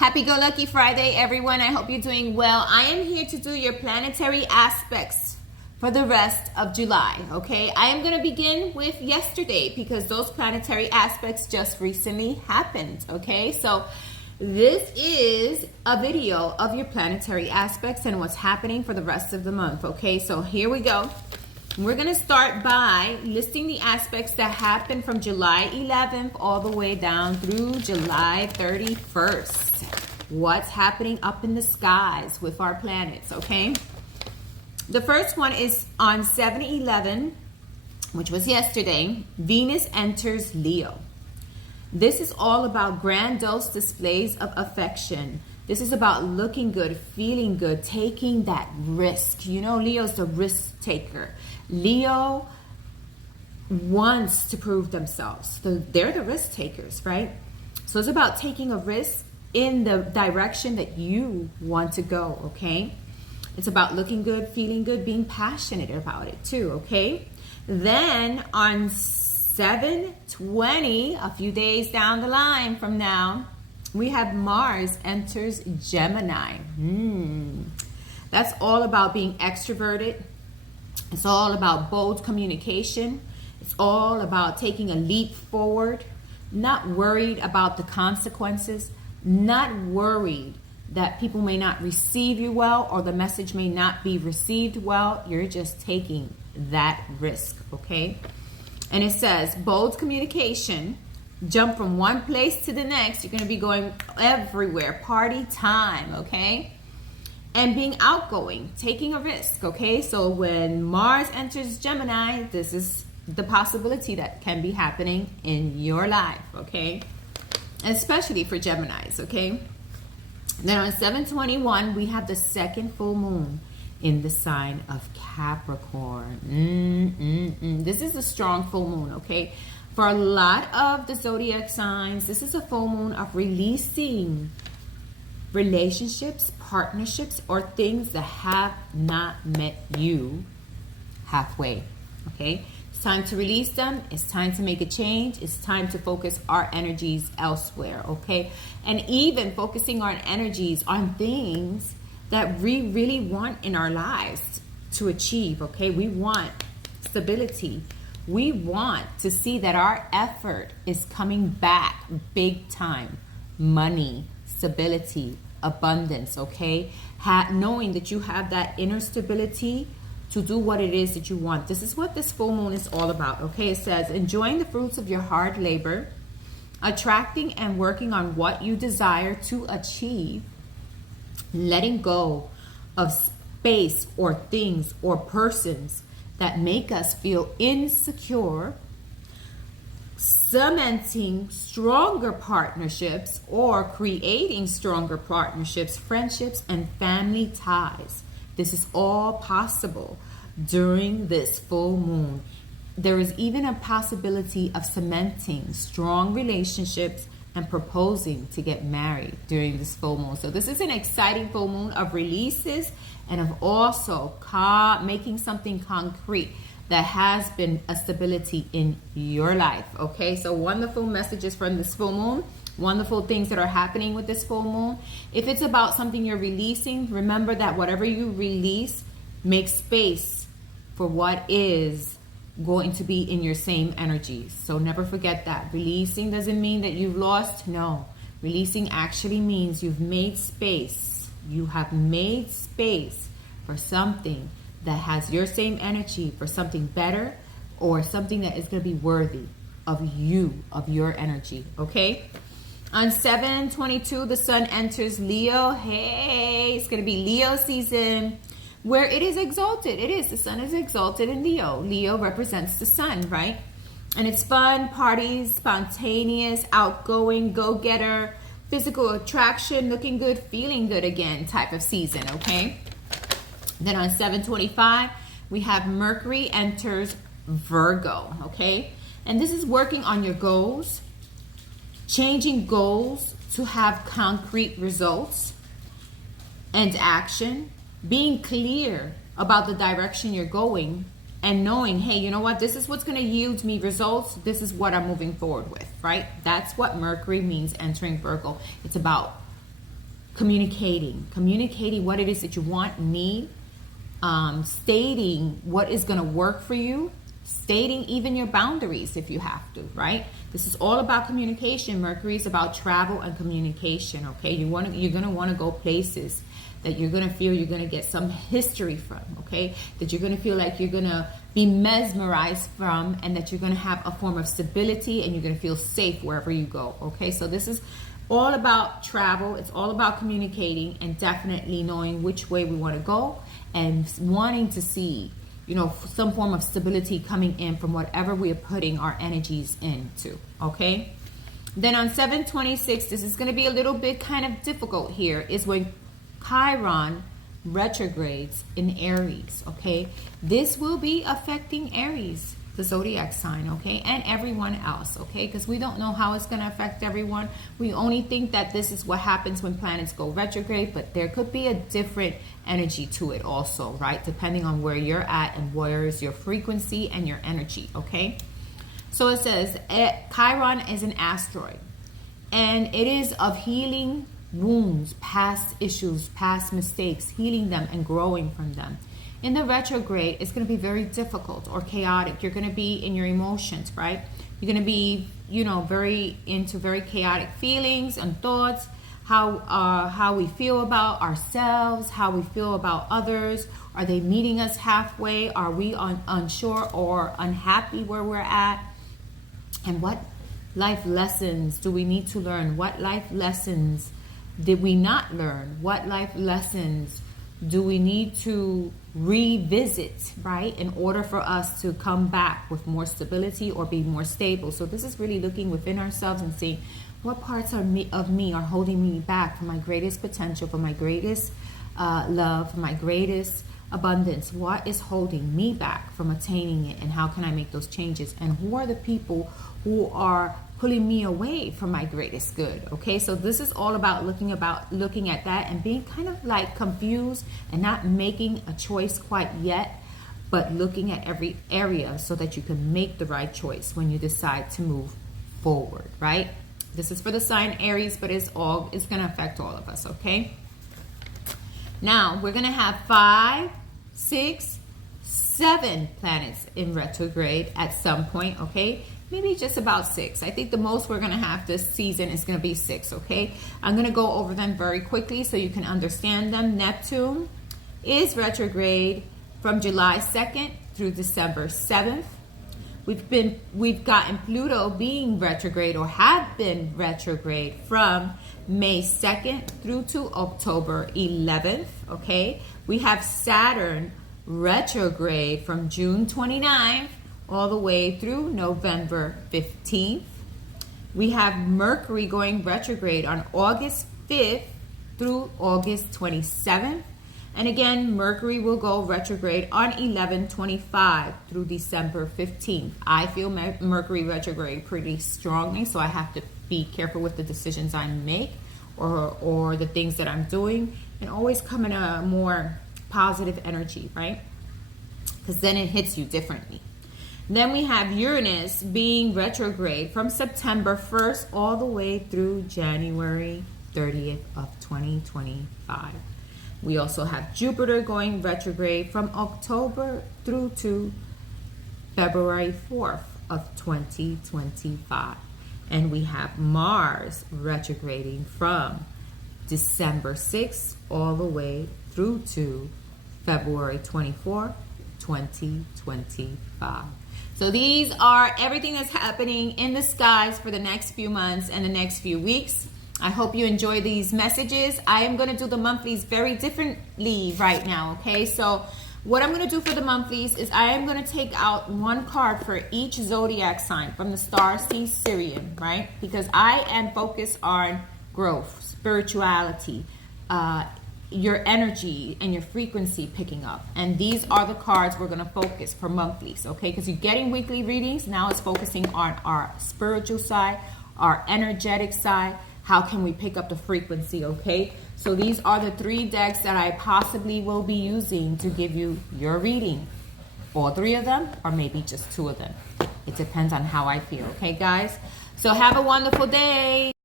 Happy-go-lucky Friday, everyone. I hope you're doing well. I am here to do your planetary aspects for the rest of July, okay? I am going to begin with yesterday because those planetary aspects just recently happened, okay? So this is a video of your planetary aspects and what's happening for the rest of the month, okay? So here we go. We're going to start by listing the aspects that happened from July 11th all the way down through July 31st. What's happening up in the skies with our planets, okay? The first one is on 7/11, which was yesterday. Venus enters Leo. This is all about grandiose displays of affection. This is about looking good, feeling good, taking that risk. You know, Leo's the risk taker. Leo wants to prove themselves. So they're the risk takers, right? So it's about taking a risk in the direction that you want to go, okay? It's about looking good, feeling good, being passionate about it too, okay? Then on 7/20, a few days down the line from now, we have Mars enters Gemini. That's all about being extroverted. It's all about bold communication. It's all about taking a leap forward, not worried about the consequences, not worried that people may not receive you well or the message may not be received well. You're just taking that risk, okay? And it says bold communication, jump from one place to the next. You're going to be going everywhere, party time, okay? And being outgoing, taking a risk, okay? So when Mars enters Gemini, this is the possibility that can be happening in your life, okay? Especially for Geminis, okay? Then on 7/21, we have the second full moon in the sign of Capricorn. This is a strong full moon, okay? For a lot of the zodiac signs, this is a full moon of releasing relationships, partnerships, or things that have not met you halfway, okay? It's time to release them. It's time to make a change. It's time to focus our energies elsewhere, okay? And even focusing our energies on things that we really want in our lives to achieve, okay? We want stability. We want to see that our effort is coming back big time. Money, stability, abundance, okay? Knowing that you have that inner stability to do what it is that you want. This is what this full moon is all about, okay? It says, enjoying the fruits of your hard labor, attracting and working on what you desire to achieve, letting go of space or things or persons that make us feel insecure, cementing stronger partnerships or creating stronger partnerships, friendships, and family ties. This is all possible during this full moon. There is even a possibility of cementing strong relationships and proposing to get married during this full moon. So this is an exciting full moon of releases and of also making something concrete that has been a stability in your life, okay? So wonderful messages from this full moon. Wonderful things that are happening with this full moon. If it's about something you're releasing, remember that whatever you release, make space for what is going to be in your same energies. So never forget that. Releasing doesn't mean that you've lost. No. Releasing actually means you've made space. You have made space for something that has your same energy, for something better or something that is going to be worthy of you, of your energy, okay? On 7/22, the sun enters Leo. Hey, it's going to be Leo season where it is exalted. It is. The sun is exalted in Leo. Leo represents the sun, right? And it's fun, parties, spontaneous, outgoing, go-getter, physical attraction, looking good, feeling good again type of season, okay? Then on 7/25, we have Mercury enters Virgo, okay? And this is working on your goals, changing goals to have concrete results and action, being clear about the direction you're going, and knowing, hey, you know what, this is what's going to yield me results. This is what I'm moving forward with, right? That's what Mercury means entering Virgo. It's about communicating what it is that you want and need, stating what is going to work for you, stating even your boundaries if you have to, right? This is all about communication. Mercury is about travel and communication, okay? You're going to want to go places that you're going to feel you're going to get some history from, okay? That you're going to feel like you're going to be mesmerized from, and that you're going to have a form of stability, and you're going to feel safe wherever you go, okay? So this is all about travel. It's all about communicating and definitely knowing which way we want to go and wanting to see, you know, some form of stability coming in from whatever we are putting our energies into, okay? Then on 7/26, this is going to be a little bit kind of difficult here, is when Chiron retrogrades in Aries, okay? This will be affecting Aries, the zodiac sign, okay? And everyone else, okay? Because we don't know how it's going to affect everyone. We only think that this is what happens when planets go retrograde, but there could be a different energy to it also, right? Depending on where you're at and where is your frequency and your energy, okay? So it says Chiron is an asteroid, and it is of healing wounds, past issues, past mistakes, healing them and growing from them. In the retrograde, it's going to be very difficult or chaotic. You're going to be in your emotions, right? You're going to be, you know, very into very chaotic feelings and thoughts, how we feel about ourselves, how we feel about others. Are they meeting us halfway? Are we unsure or unhappy where we're at? And what life lessons do we need to learn? What life lessons did we not learn? What life lessons do we need to revisit, right, in order for us to come back with more stability or be more stable? So this is really looking within ourselves and seeing what parts of me are holding me back from my greatest potential, from my greatest love, from my greatest abundance. What is holding me back from attaining it, and how can I make those changes? And who are the people who are pulling me away from my greatest good? Okay, so this is all about looking at that and being kind of like confused and not making a choice quite yet, but looking at every area so that you can make the right choice when you decide to move forward, right? This is for the sign Aries, but it's going to affect all of us, okay? Now, we're going to have 5, 6, 7 planets in retrograde at some point, okay? Maybe just about 6. I think the most we're going to have this season is going to be 6, okay? I'm going to go over them very quickly so you can understand them. Neptune is retrograde from July 2nd through December 7th. We've gotten Pluto being retrograde, or have been retrograde, from May 2nd through to October 11th, okay? We have Saturn retrograde from June 29th all the way through November 15th. We have Mercury going retrograde on August 5th through August 27th. And again, Mercury will go retrograde on 11/25 through December 15th. I feel Mercury retrograde pretty strongly, so I have to be careful with the decisions I make or the things that I'm doing, and always come in a more positive energy, right? Because then it hits you differently. Then we have Uranus being retrograde from September 1st all the way through January 30th of 2025. We also have Jupiter going retrograde from October through to February 4th of 2025. And we have Mars retrograding from December 6th all the way through to February 24th, 2025. So these are everything that's happening in the skies for the next few months and the next few weeks. I hope you enjoy these messages. I am going to do the monthlies very differently right now, okay? So what I'm going to do for the monthlies is I am going to take out one card for each zodiac sign from the star C Syrian, right? Because I am focused on growth, spirituality, your energy and your frequency picking up. And these are the cards we're going to focus for monthlies, okay? Because you're getting weekly readings. Now it's focusing on our spiritual side, our energetic side. How can we pick up the frequency, okay? So these are the 3 decks that I possibly will be using to give you your reading. All 3 of them, or maybe just 2 of them. It depends on how I feel, okay, guys? So have a wonderful day.